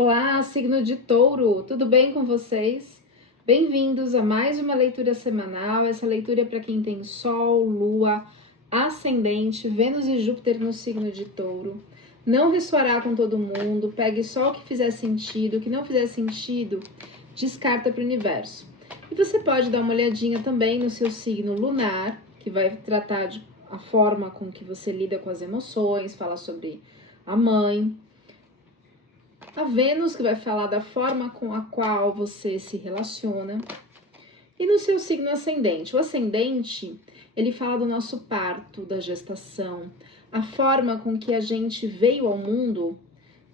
Olá, signo de Touro, tudo bem com vocês? Bem-vindos a mais uma leitura semanal. Essa leitura é para quem tem Sol, Lua, Ascendente, Vênus e Júpiter no signo de Touro. Não ressoará com todo mundo, pegue só o que fizer sentido, o que não fizer sentido, descarta para o universo. E você pode dar uma olhadinha também no seu signo lunar, que vai tratar de a forma com que você lida com as emoções, falar sobre a mãe. A Vênus, que vai falar da forma com a qual você se relaciona. E no seu signo ascendente. O ascendente, ele fala do nosso parto, da gestação. A forma com que a gente veio ao mundo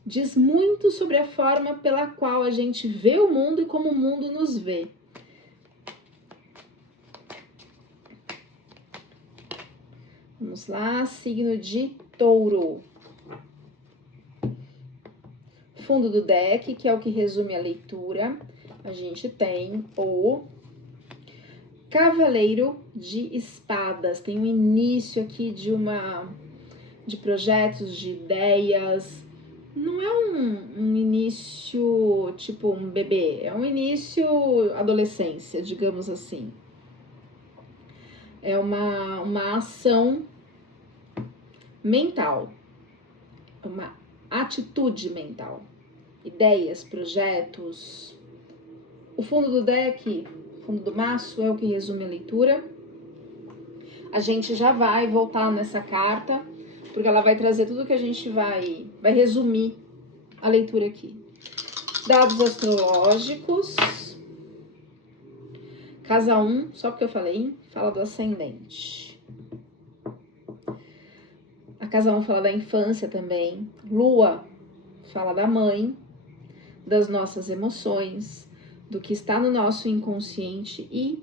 diz muito sobre a forma pela qual a gente vê o mundo e como o mundo nos vê. Vamos lá, signo de Touro. Fundo do deck, que é o que resume a leitura, a gente tem o Cavaleiro de Espadas. Tem um início aqui de projetos, de ideias. Não é um início tipo um bebê, é um início adolescência, digamos assim. É uma ação mental, uma atitude mental. Ideias, projetos. O fundo do deck, fundo do maço, é o que resume a leitura. A gente já vai voltar nessa carta, porque ela vai trazer tudo que a gente vai resumir a leitura aqui. Dados astrológicos. Casa 1, só porque eu falei, fala do ascendente. A casa 1 fala da infância também. Lua fala da mãe, das nossas emoções, do que está no nosso inconsciente. E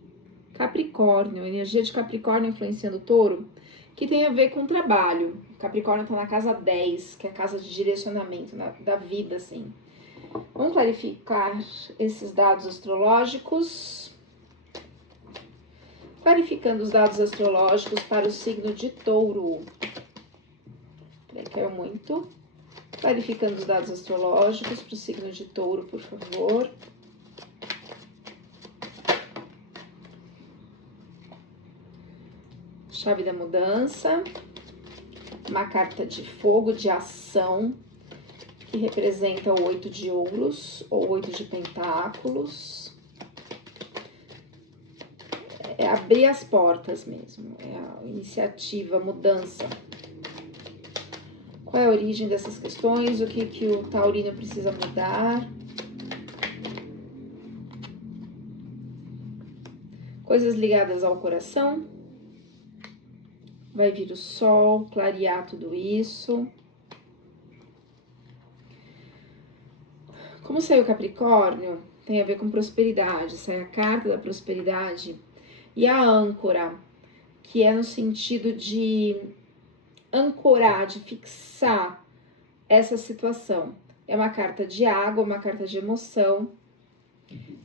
Capricórnio, energia de Capricórnio influenciando o Touro, que tem a ver com trabalho. Capricórnio está na casa 10, que é a casa de direcionamento da vida, assim. Vamos clarificar esses dados astrológicos. Clarificando os dados astrológicos para o signo de Touro. Peraí, caiu muito. Clarificando os dados astrológicos para o signo de Touro, por favor. Chave da mudança. Uma carta de fogo, de ação, que representa o 8 de ouros ou 8 de pentáculos. É abrir as portas mesmo, é a iniciativa, a mudança. Qual é a origem dessas questões? O que o taurino precisa mudar? Coisas ligadas ao coração. Vai vir o sol, clarear tudo isso. Como saiu Capricórnio, tem a ver com prosperidade. Sai a carta da prosperidade. E a âncora, que é no sentido de ancorar, de fixar essa situação. É uma carta de água, uma carta de emoção.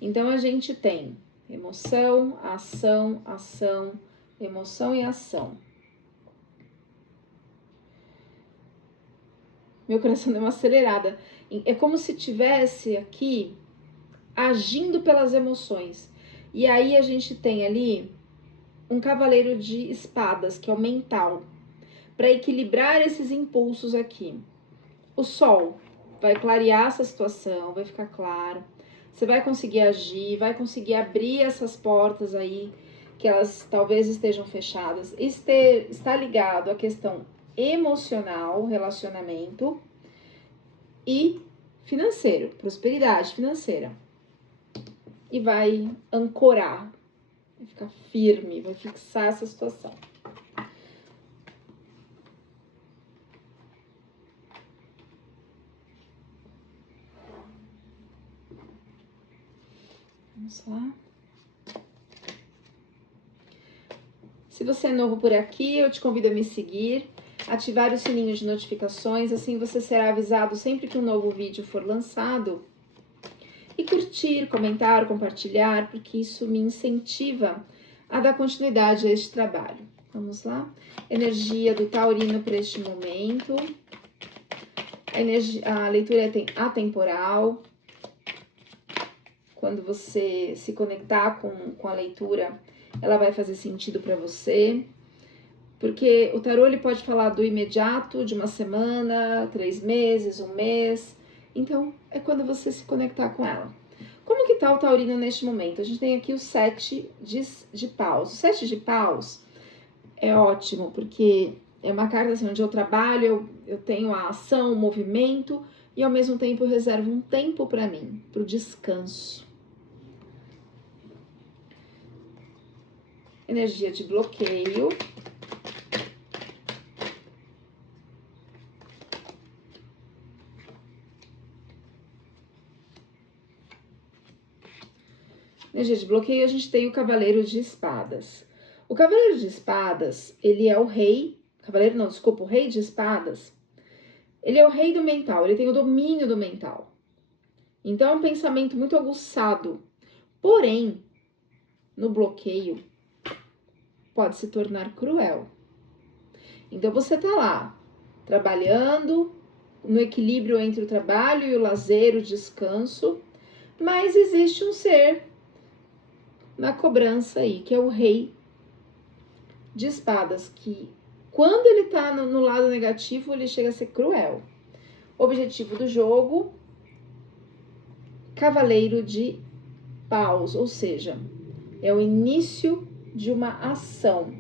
Então, a gente tem emoção, ação, ação, emoção e ação. Meu coração deu uma acelerada. É como se tivesse aqui agindo pelas emoções. E aí a gente tem ali um cavaleiro de espadas, que é o mental, para equilibrar esses impulsos aqui. O sol vai clarear essa situação, vai ficar claro. Você vai conseguir agir, vai conseguir abrir essas portas aí, que elas talvez estejam fechadas. Está ligado à questão emocional, relacionamento e financeiro, prosperidade financeira. E vai ancorar, vai ficar firme, vai fixar essa situação. Vamos lá. Se você é novo por aqui, eu te convido a me seguir, ativar o sininho de notificações, assim você será avisado sempre que um novo vídeo for lançado. E curtir, comentar, compartilhar, porque isso me incentiva a dar continuidade a este trabalho. Vamos lá? Energia do taurino para este momento. A leitura é atemporal. Quando você se conectar com a leitura, ela vai fazer sentido para você. Porque o tarô ele pode falar do imediato, de uma semana, 3 meses, 1 mês. Então, é quando você se conectar com ela. Como que tá o taurino neste momento? A gente tem aqui o 7 de paus. O 7 de paus é ótimo, porque é uma carta assim, onde eu trabalho, eu tenho a ação, o movimento, e ao mesmo tempo eu reservo um tempo para mim, para o descanso. Energia de bloqueio. Energia de bloqueio, a gente tem o Cavaleiro de Espadas. O Cavaleiro de Espadas, ele é o rei, Cavaleiro não, desculpa, o Rei de Espadas, ele é o rei do mental, ele tem o domínio do mental. Então é um pensamento muito aguçado. Porém, no bloqueio, pode se tornar cruel. Então você tá lá, trabalhando, no equilíbrio entre o trabalho e o lazer, o descanso, mas existe um ser na cobrança aí, que é o Rei de Espadas, que quando ele tá no lado negativo, ele chega a ser cruel. Objetivo do jogo, Cavaleiro de Paus, ou seja, é o início de uma ação.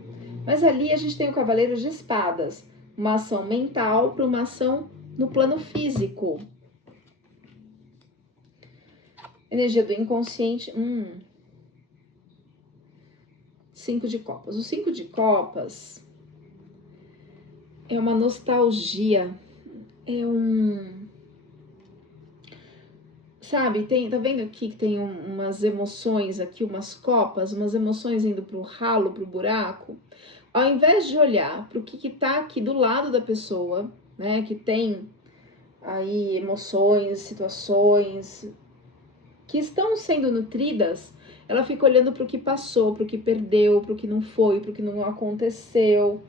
Mas ali a gente tem o Cavaleiro de Espadas, uma ação mental para uma ação no plano físico. Energia do inconsciente. 5 de copas. O 5 de copas é uma nostalgia. É sabe, tá vendo aqui que tem umas emoções aqui, umas copas, umas emoções indo pro ralo, pro buraco? Ao invés de olhar para o que tá aqui do lado da pessoa, né, que tem aí emoções, situações que estão sendo nutridas, ela fica olhando para o que passou, para o que perdeu, para o que não foi, para o que não aconteceu.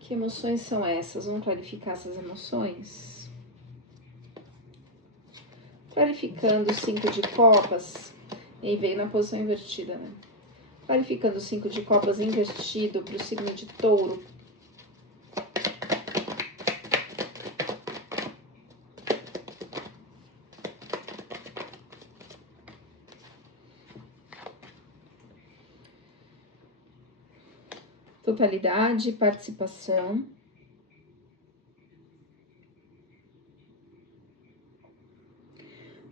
Que emoções são essas? Vamos clarificar essas emoções? Clarificando o 5 de copas, e aí veio na posição invertida, né? Clarificando o 5 de copas invertido para o signo de touro. Totalidade, participação.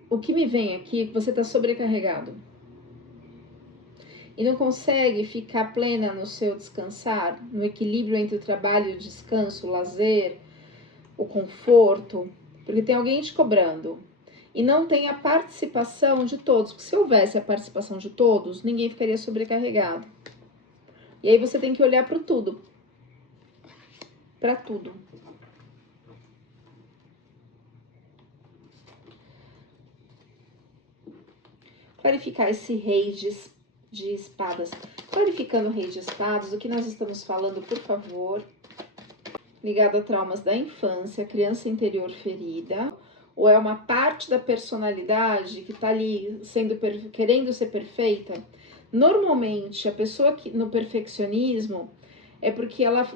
O que me vem aqui é que você está sobrecarregado e não consegue ficar plena no seu descansar, no equilíbrio entre o trabalho e o descanso, o lazer, o conforto, porque tem alguém te cobrando e não tem a participação de todos, porque se houvesse a participação de todos, ninguém ficaria sobrecarregado. E aí você tem que olhar para tudo, para tudo. Clarificar esse rei de espadas. Clarificando o rei de espadas, o que nós estamos falando, por favor, ligado a traumas da infância, criança interior ferida, ou é uma parte da personalidade que está ali querendo ser perfeita. Normalmente, a pessoa que no perfeccionismo é porque ela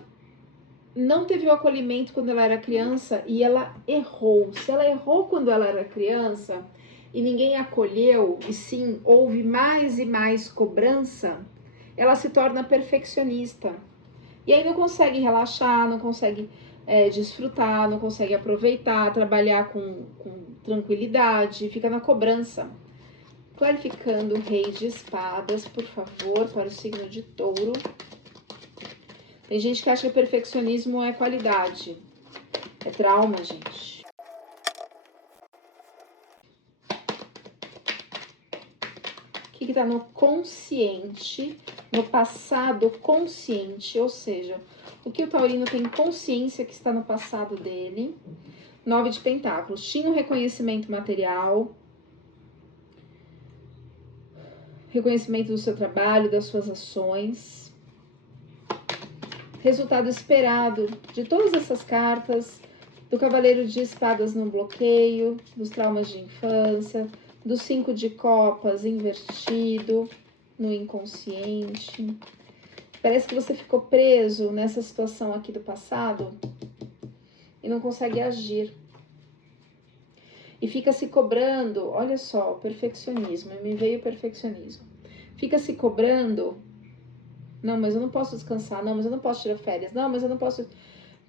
não teve o acolhimento quando ela era criança e ela errou. Se ela errou quando ela era criança e ninguém acolheu, e sim houve mais e mais cobrança, ela se torna perfeccionista. E aí não consegue relaxar, não consegue desfrutar, não consegue aproveitar, trabalhar com tranquilidade, fica na cobrança. Clarificando o rei de espadas, por favor, para o signo de touro. Tem gente que acha que perfeccionismo é qualidade. É trauma, gente. O que está no consciente, no passado consciente, ou seja, o que o taurino tem consciência que está no passado dele. 9 de pentáculos. Tinha um reconhecimento material, reconhecimento do seu trabalho, das suas ações. resultado esperado de todas essas cartas, do Cavaleiro de Espadas no bloqueio, dos traumas de infância, do 5 de copas invertido no inconsciente. Parece que você ficou preso nessa situação aqui do passado e não consegue agir. E fica se cobrando, olha só, o perfeccionismo, me veio o perfeccionismo. Fica se cobrando, não, mas eu não posso descansar, não, mas eu não posso tirar férias, não, mas eu não posso...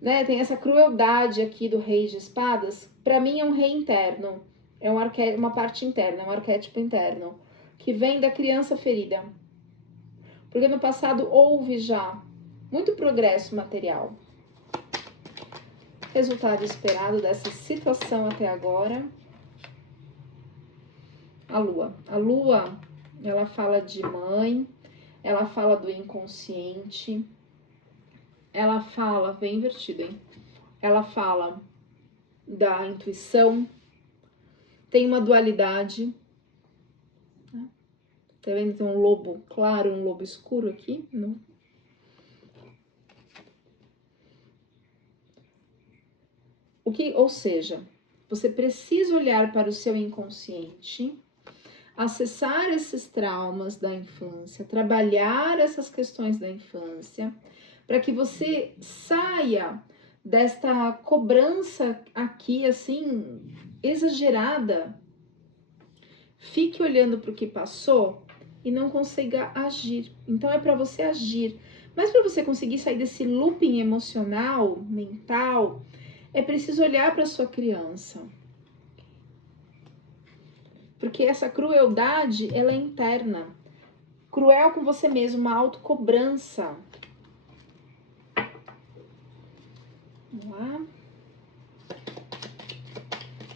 Né? Tem essa crueldade aqui do Rei de Espadas. Para mim é um rei interno, é uma parte interna, é um arquétipo interno, que vem da criança ferida. Porque no passado houve já muito progresso material. Resultado esperado dessa situação até agora. A Lua. A Lua, ela fala de mãe, ela fala do inconsciente, ela fala, bem invertido, hein? Ela fala da intuição, tem uma dualidade, né? Tá vendo? Tem um lobo claro, um lobo escuro aqui, não? Ou seja, você precisa olhar para o seu inconsciente, acessar esses traumas da infância, trabalhar essas questões da infância, para que você saia desta cobrança aqui, assim, exagerada, fique olhando para o que passou e não consiga agir. Então é para você agir. Mas para você conseguir sair desse looping emocional, mental, é preciso olhar para sua criança. Porque essa crueldade, ela é interna. Cruel com você mesmo, uma autocobrança. Vamos lá.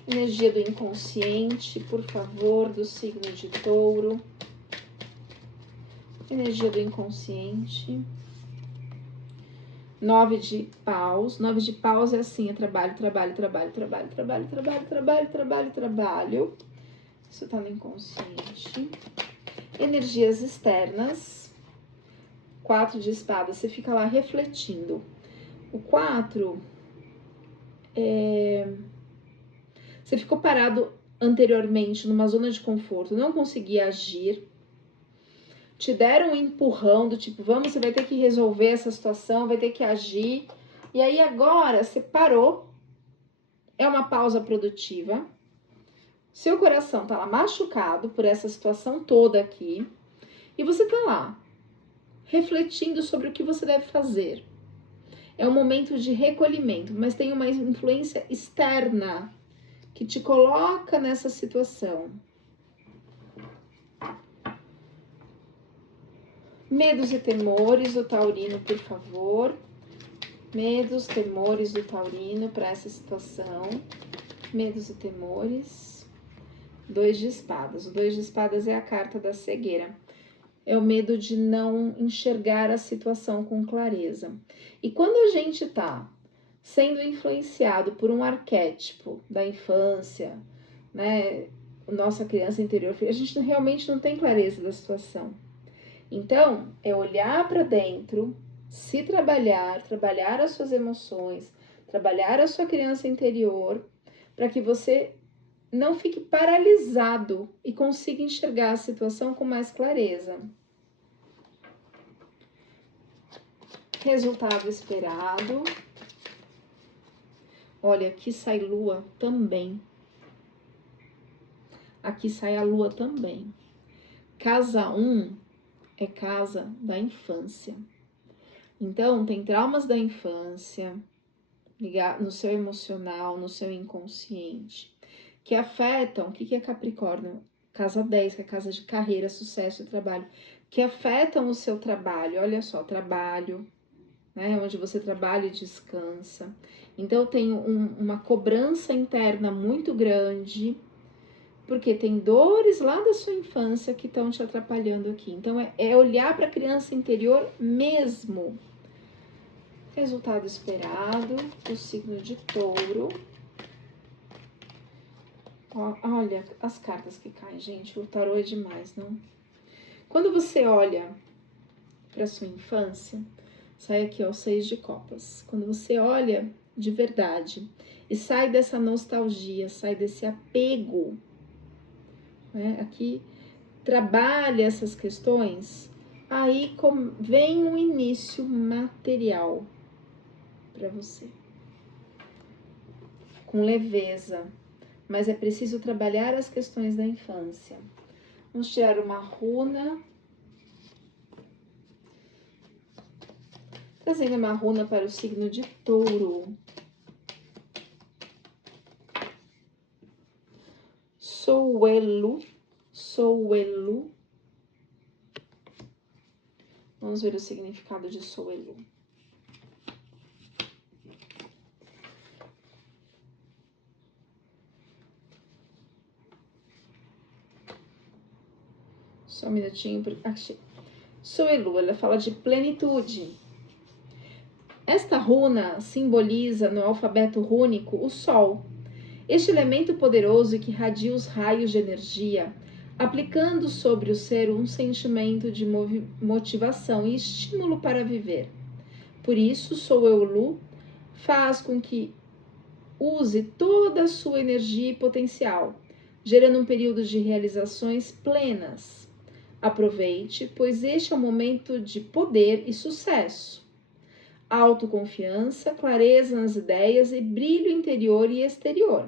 Energia do inconsciente, por favor, do signo de Touro. Energia do inconsciente. 9 de paus. 9 de paus é assim, é trabalho, trabalho, trabalho, trabalho, trabalho, trabalho, trabalho, trabalho, trabalho. Isso tá no inconsciente. Energias externas. 4 de espadas, você fica lá refletindo. O 4 você ficou parado anteriormente numa zona de conforto, não conseguia agir. Te deram um empurrão do tipo, vamos, você vai ter que resolver essa situação, vai ter que agir. E aí agora você parou, é uma pausa produtiva. Seu coração tá lá machucado por essa situação toda aqui. E você tá lá, refletindo sobre o que você deve fazer. É um momento de recolhimento, mas tem uma influência externa que te coloca nessa situação. Medos e temores do taurino, por favor. Medos, temores do taurino para essa situação. Medos e temores. 2 de espadas. O 2 de espadas é a carta da cegueira. É o medo de não enxergar a situação com clareza. E quando a gente tá sendo influenciado por um arquétipo da infância, né, nossa criança interior, a gente realmente não tem clareza da situação. Então, é olhar para dentro, se trabalhar, trabalhar as suas emoções, trabalhar a sua criança interior, para que você não fique paralisado e consiga enxergar a situação com mais clareza. Resultado esperado. Olha, aqui sai lua também. Aqui sai a lua também. Casa 1 é casa da infância. Então, tem traumas da infância no seu emocional, no seu inconsciente, que afetam, o que é Capricórnio? Casa 10, que é a casa de carreira, sucesso e trabalho, que afetam o seu trabalho. Olha só, trabalho, né, onde você trabalha e descansa. Então, tem uma cobrança interna muito grande, porque tem dores lá da sua infância que estão te atrapalhando aqui. Então, é olhar para a criança interior mesmo. Resultado esperado do signo de Touro. Olha as cartas que caem, gente. O tarô é demais, não? Quando você olha para sua infância, sai aqui, ó, o 6 de copas. Quando você olha de verdade e sai dessa nostalgia, sai desse apego, né? Aqui trabalha essas questões, aí vem um início material para você, com leveza, mas é preciso trabalhar as questões da infância. Vamos tirar uma runa, trazendo uma runa para o signo de Touro. Souelo. Vamos ver o significado de Souelo. Só um minutinho. Achei. Souelo, ela fala de plenitude. Esta runa simboliza no alfabeto rúnico o Sol. Este elemento poderoso que irradia os raios de energia, aplicando sobre o ser um sentimento de motivação e estímulo para viver. Por isso, Souelu faz com que use toda a sua energia e potencial, gerando um período de realizações plenas. Aproveite, pois este é um momento de poder e sucesso. Autoconfiança, clareza nas ideias e brilho interior e exterior.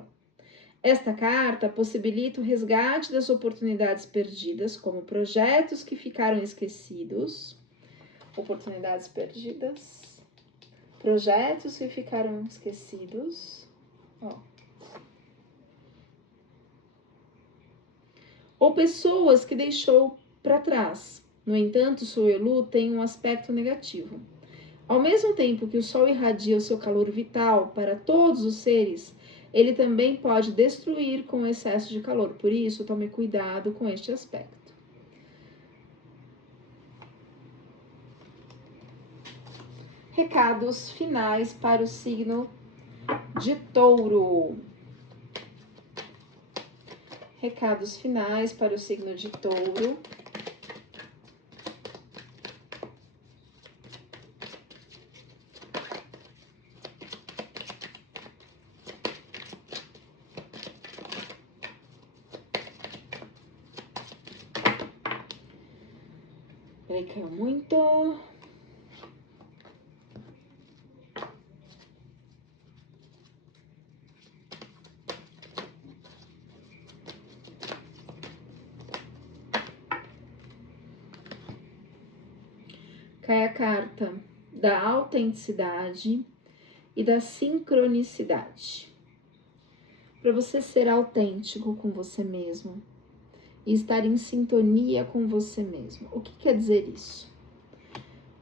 Esta carta possibilita o resgate das oportunidades perdidas, como projetos que ficaram esquecidos. Oportunidades perdidas. Projetos que ficaram esquecidos. Ou pessoas que deixou para trás. No entanto, Souelu tem um aspecto negativo. Ao mesmo tempo que o Sol irradia o seu calor vital para todos os seres, ele também pode destruir com excesso de calor. Por isso, tome cuidado com este aspecto. Recados finais para o signo de Touro. Recados finais para o signo de Touro. Ele caiu muito. Cai a carta da autenticidade e da sincronicidade. Para você ser autêntico com você mesmo e estar em sintonia com você mesmo. O que quer dizer isso?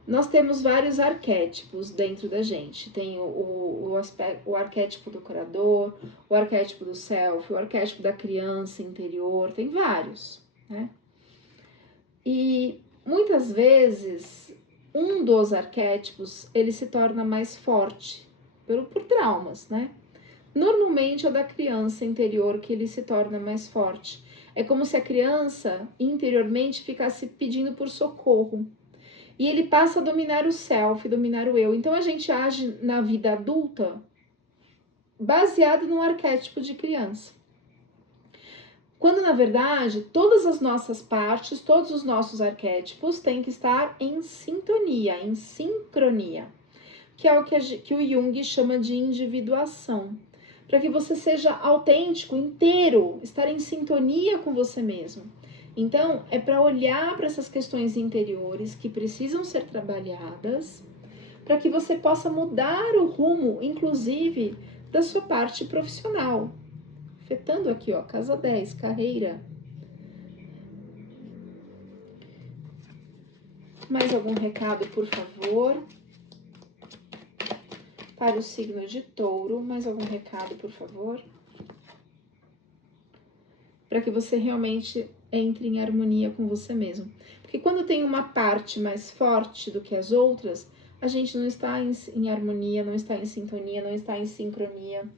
Nós temos vários arquétipos dentro da gente. Tem o arquétipo do curador, o arquétipo do self, o arquétipo da criança interior, tem vários, né? E muitas vezes um dos arquétipos ele se torna mais forte por traumas, né? Normalmente é o da criança interior que ele se torna mais forte. É como se a criança interiormente ficasse pedindo por socorro. E ele passa a dominar o self, dominar o eu. Então a gente age na vida adulta baseado no arquétipo de criança. Quando na verdade todas as nossas partes, todos os nossos arquétipos têm que estar em sintonia, em sincronia, que é o que o Jung chama de individuação. Para que você seja autêntico, inteiro, estar em sintonia com você mesmo. Então, é para olhar para essas questões interiores que precisam ser trabalhadas, para que você possa mudar o rumo, inclusive, da sua parte profissional. Afetando aqui, ó, casa 10, carreira. Mais algum recado, por favor? Para o signo de Touro, mais algum recado, por favor? Para que você realmente entre em harmonia com você mesmo. Porque quando tem uma parte mais forte do que as outras, a gente não está em harmonia, não está em sintonia, não está em sincronia.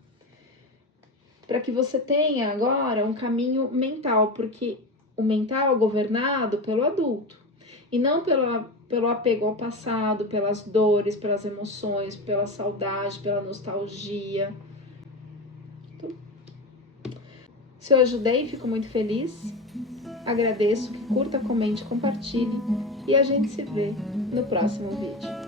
Para que você tenha agora um caminho mental, porque o mental é governado pelo adulto e não pelo apego ao passado, pelas dores, pelas emoções, pela saudade, pela nostalgia. Se eu ajudei, fico muito feliz. Agradeço que curta, comente, compartilhe e a gente se vê no próximo vídeo.